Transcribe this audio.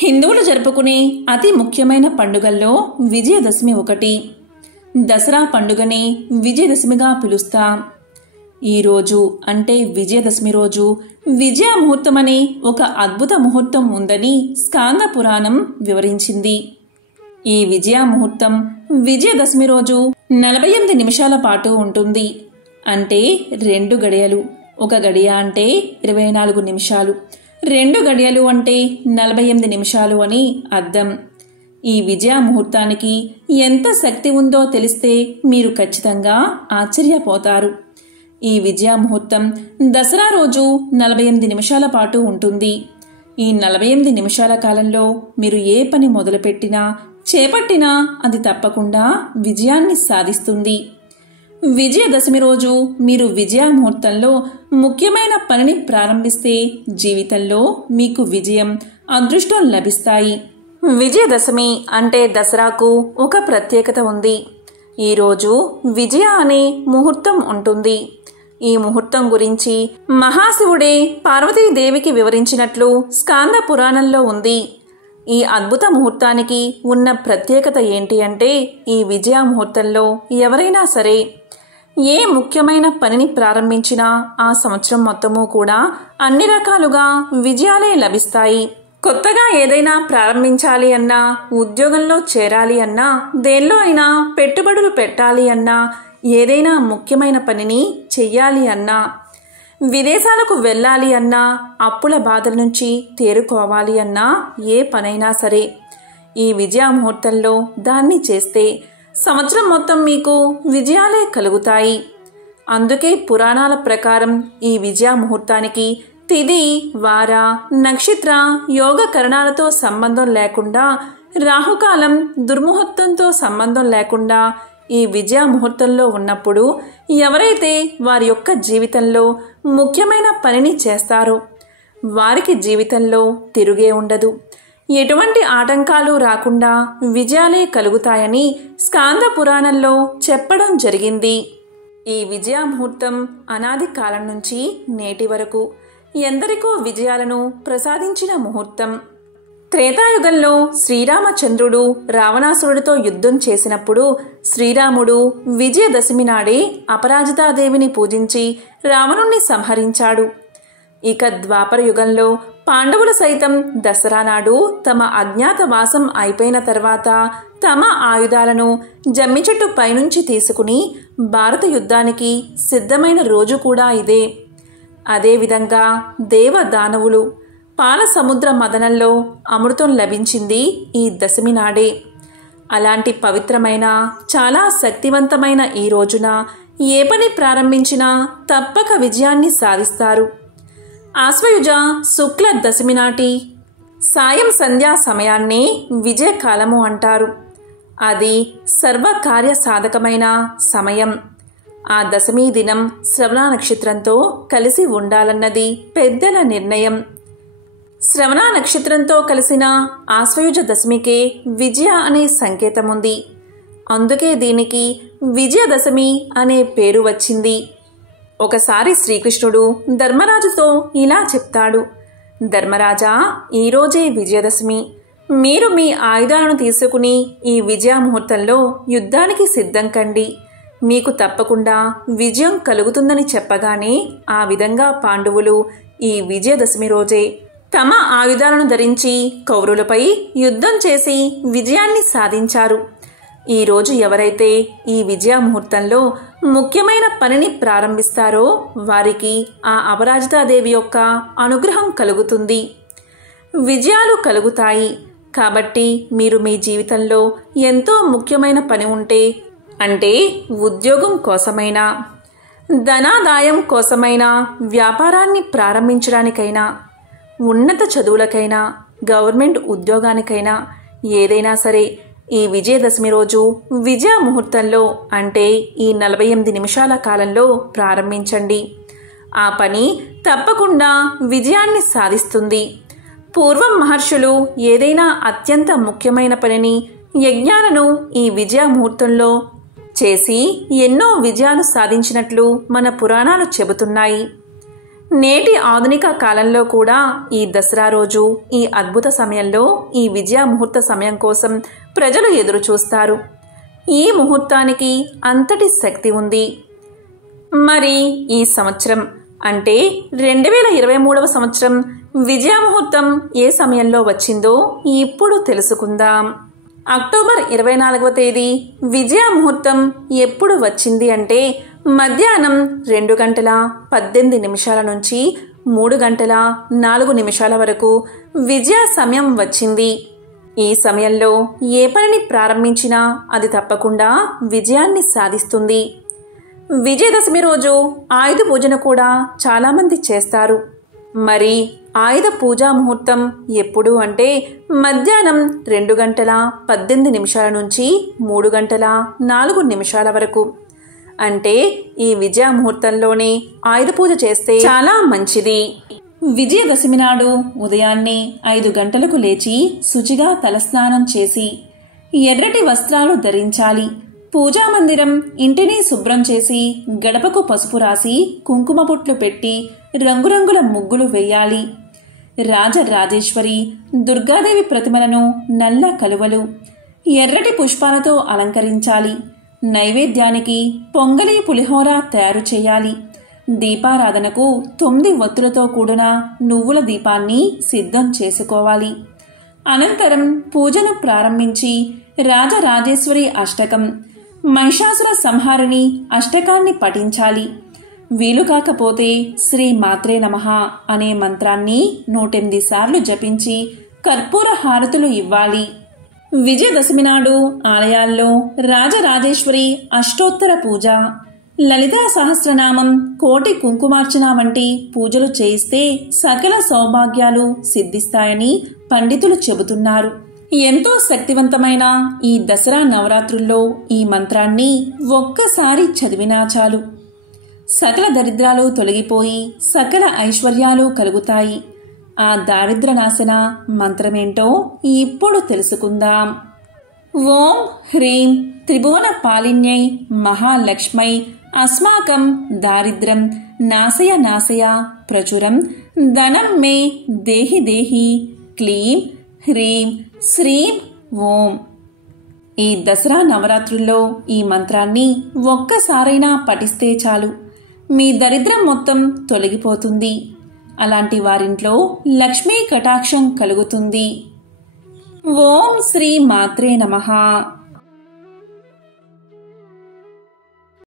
హిందువులు జరుపుకునే అతి ముఖ్యమైన పండుగల్లో విజయదశమి ఒకటి. దసరా పండుగని విజయదశమిగా పిలుస్తాం. ఈరోజు అంటే విజయదశమి రోజు విజయ ముహూర్తమని ఒక అద్భుత ముహూర్తం ఉందని స్కాంద పురాణం వివరించింది. ఈ విజయ ముహూర్తం విజయదశమి రోజు 48 నిమిషాల పాటు ఉంటుంది. అంటే 2 గడియలు. ఒక గడియ అంటే 24 నిమిషాలు, 2 గడియలు అంటే 48 నిమిషాలు అని అర్థం. ఈ విజయ ముహూర్తానికి ఎంత శక్తి ఉందో తెలిస్తే మీరు ఖచ్చితంగా ఆశ్చర్యపోతారు. ఈ విజయ ముహూర్తం దసరా రోజు 48 నిమిషాల పాటు ఉంటుంది. ఈ 48 నిమిషాల కాలంలో మీరు ఏ పని మొదలుపెట్టినా చేపట్టినా అది తప్పకుండా విజయాన్ని సాధిస్తుంది. విజయదశమి రోజు మీరు విజయ ముహూర్తంలో ముఖ్యమైన పనిని ప్రారంభిస్తే జీవితంలో మీకు విజయం, అదృష్టం లభిస్తాయి. విజయదశమి అంటే దసరాకు ఒక ప్రత్యేకత ఉంది. ఈరోజు విజయ అనే ముహూర్తం ఉంటుంది. ఈ ముహూర్తం గురించి మహాశివుడే పార్వతీదేవికి వివరించినట్లు స్కాంద పురాణంలో ఉంది. ఈ అద్భుత ముహూర్తానికి ఉన్న ప్రత్యేకత ఏంటి అంటే ఈ విజయ ముహూర్తంలో ఎవరైనా సరే ఏ ముఖ్యమైన పనిని ప్రారంభించినా ఆ సంవత్సరం మొత్తము కూడా అన్ని రకాలుగా విజయాలే లభిస్తాయి. కొత్తగా ఏదైనా ప్రారంభించాలి అన్నా, ఉద్యోగంలో చేరాలి అన్నా, దేనిలో అయినా పెట్టుబడులు పెట్టాలి అన్నా, ఏదైనా ముఖ్యమైన పనిని చెయ్యాలి అన్నా, విదేశాలకు వెళ్ళాలి అన్నా, అప్పుల బాధల నుంచి తేరుకోవాలి అన్నా, ఏ పనైనా సరే ఈ విజయ ముహూర్తంలో దాన్ని చేస్తే సంవత్సరం మొత్తం మీకు విజయాలే కలుగుతాయి. అందుకే పురాణాల ప్రకారం ఈ విజయ ముహూర్తానికి తిథి, వార, నక్షత్ర, యోగ కరణాలతో సంబంధం లేకుండా, రాహుకాలం, దుర్ముహూర్తంతో సంబంధం లేకుండా ఈ విజయ ముహూర్తంలో ఉన్నప్పుడు ఎవరైతే వారి యొక్క జీవితంలో ముఖ్యమైన పనిని చేస్తారో వారికి జీవితంలో తిరుగే ఉండదు. ఎటువంటి ఆటంకాలు రాకుండా విజయాలే కలుగుతాయని స్కాంద పురాణంలో చెప్పడం జరిగింది. ఈ విజయ ముహూర్తం అనాది కాలం నుంచి నేటి వరకు ఎందరికో విజయాలను ప్రసాదించిన ముహూర్తం. త్రేతాయుగంలో శ్రీరామచంద్రుడు రావణాసురుడితో యుద్ధం చేసినప్పుడు శ్రీరాముడు విజయదశమి నాడే అపరాజితాదేవిని పూజించి రావణుణ్ణి సంహరించాడు. ఇక ద్వాపర యుగంలో పాండవులు సైతం దసరా నాడు తమ అజ్ఞాతవాసం అయిపోయిన తర్వాత తమ ఆయుధాలను జమ్మి చెట్టు పైనుంచి తీసుకుని భారత యుద్ధానికి సిద్ధమైన రోజు కూడా ఇదే. అదేవిధంగా దేవ దానవులు పాల సముద్ర మదనంలో అమృతం లభించింది ఈ దశమి నాడే. అలాంటి పవిత్రమైన, చాలా శక్తివంతమైన ఈ రోజున ఏ పని ప్రారంభించినా తప్పక విజయాన్ని సాధిస్తారు. ఆశ్వయుజ శుక్ల దశమి నాటి సాయం సంధ్యా సమయాన్నే విజయకాలము అంటారు. అది సర్వకార్య సాధకమైన సమయం. ఆ దశమి దినం శ్రవణ నక్షత్రంతో కలిసి ఉండాలన్నది పెద్దల నిర్ణయం. శ్రవణ నక్షత్రంతో కలిసిన ఆశ్వయుజ దశమికే విజయ అనే సంకేతం ఉంది. అందుకే దీనికి విజయదశమి అనే పేరు వచ్చింది. ఒకసారి శ్రీకృష్ణుడు ధర్మరాజుతో ఇలా చెప్తాడు, ధర్మరాజా, ఈరోజే విజయదశమి. మీరు మీ ఆయుధాలను తీసుకుని ఈ విజయ ముహూర్తంలో యుద్ధానికి సిద్ధం కండి. మీకు తప్పకుండా విజయం కలుగుతుందని చెప్పగానే ఆ విధంగా పాండవులు ఈ విజయదశమి రోజే తమ ఆయుధాలను ధరించి కౌరవులపై యుద్ధం చేసి విజయాన్ని సాధించారు. ఈరోజు ఎవరైతే ఈ విజయ ముహూర్తంలో ముఖ్యమైన పనిని ప్రారంభిస్తారో వారికి ఆ అపరాజితాదేవి యొక్క అనుగ్రహం కలుగుతుంది, విజయాలు కలుగుతాయి. కాబట్టి మీరు మీ జీవితంలో ఎంతో ముఖ్యమైన పని ఉంటే, అంటే ఉద్యోగం కోసమైనా, ధనాదాయం కోసమైనా, వ్యాపారాన్ని ప్రారంభించడానికైనా, ఉన్నత చదువులకైనా, గవర్నమెంట్ ఉద్యోగానికైనా, ఏదైనా సరే ఈ విజయదశమి రోజు విజయ ముహూర్తంలో అంటే ఈ 48 నిమిషాల కాలంలో ప్రారంభించండి. ఆ పని తప్పకుండా విజయాన్ని సాధిస్తుంది. పూర్వం మహర్షులు ఏదైనా అత్యంత ముఖ్యమైన పనిని, యజ్ఞాలను ఈ విజయ ముహూర్తంలో చేసి ఎన్నో విజయాలు సాధించినట్లు మన పురాణాలు చెబుతున్నాయి. నేటి ఆధునిక కాలంలో కూడా ఈ దసరా రోజు, ఈ అద్భుత సమయంలో, ఈ విజయ ముహూర్త సమయం కోసం ప్రజలు ఎదురు చూస్తారు. ఈ ముహూర్తానికి అంతటి శక్తి ఉంది. మరి ఈ సంవత్సరం అంటే 2023వ సంవత్సరం విజయ ముహూర్తం ఏ సమయంలో వచ్చిందో ఇప్పుడు తెలుసుకుందాం. అక్టోబర్ 24వ తేదీ విజయ ముహూర్తం ఎప్పుడు వచ్చింది అంటే మధ్యాహ్నం 2:18 నుంచి 3:04 వరకు విజయ సమయం వచ్చింది. ఈ సమయంలో ఏ పనిని ప్రారంభించినా అది తప్పకుండా విజయాన్ని సాధిస్తుంది. విజయదశమి రోజు ఆయుధ పూజను కూడా చాలామంది చేస్తారు. మరి ఆయుధ పూజా ముహూర్తం ఎప్పుడు అంటే మధ్యాహ్నం 2:18 నుంచి 3:04 వరకు. అంటే ఈ విజయ ముహూర్తంలోనే ఆయుధ పూజ చేస్తే చాలా మంచిది. విజయదశమి నాడు ఉదయాన్నే 5 గంటలకు లేచి శుచిగా తలస్నానం చేసి ఎర్రటి వస్త్రాలు ధరించాలి. పూజా మందిరం ఇంటిని శుభ్రం చేసి గడపకు పసుపు రాసి కుంకుమ బొట్లు పెట్టి రంగురంగుల ముగ్గులు వేయాలి. రాజరాజేశ్వరి, దుర్గాదేవి ప్రతిమలను నల్ల కలువలు, ఎర్రటి పుష్పాలతో అలంకరించాలి. నైవేద్యానికి పొంగలి, పులిహోర తయారు చేయాలి. దీపారాధనకు 9 ఒత్తులతో కూడిన నువ్వుల దీపాన్ని సిద్ధం చేసుకోవాలి. అనంతరం పూజను ప్రారంభించి రాజరాజేశ్వరి అష్టకం, మహిషాసుర సంహారిణి అష్టకాన్ని పఠించాలి. వీలు కాకపోతే శ్రీ మాత్రే నమః అనే మంత్రాన్ని 108 సార్లు జపించి కర్పూర హారతులు ఇవ్వాలి. విజయదశమి నాడు ఆలయాల్లో రాజరాజేశ్వరి అష్టోత్తర పూజ, లలితా సహస్రనామం, కోటి కుంకుమార్చన వంటి పూజలు చేయిస్తే సకల సౌభాగ్యాలు సిద్ధిస్తాయని పండితులు చెబుతున్నారు. ఎంతో శక్తివంతమైన ఈ దసరా నవరాత్రుల్లో ఈ మంత్రాన్ని ఒక్కసారి చదివినా చాలు సకల దరిద్రాలు తొలగిపోయి సకల ఐశ్వర్యాలు కలుగుతాయి. ఆ దారిద్ర నాశన మంత్రమేంటో ఇప్పుడు తెలుసుకుందాం. ఓం హ్రీం త్రిభువన పాలిన్యై మహాలక్ష్మై అస్మాకం దారిద్రం నాశయ నాశయ ప్రచురం ధనం మే దేహి దేహి క్లీం హ్రీం శ్రీం ఓం. ఈ దసరా నవరాత్రుల్లో ఈ మంత్రాన్ని ఒక్కసారైనా పఠిస్తే చాలు మీ దరిద్రం మొత్తం తొలగిపోతుంది. అలాంటి వారింట్లో లక్ష్మీ కటాక్షం కలుగుతుంది. ఓం శ్రీ మాత్రే నమః.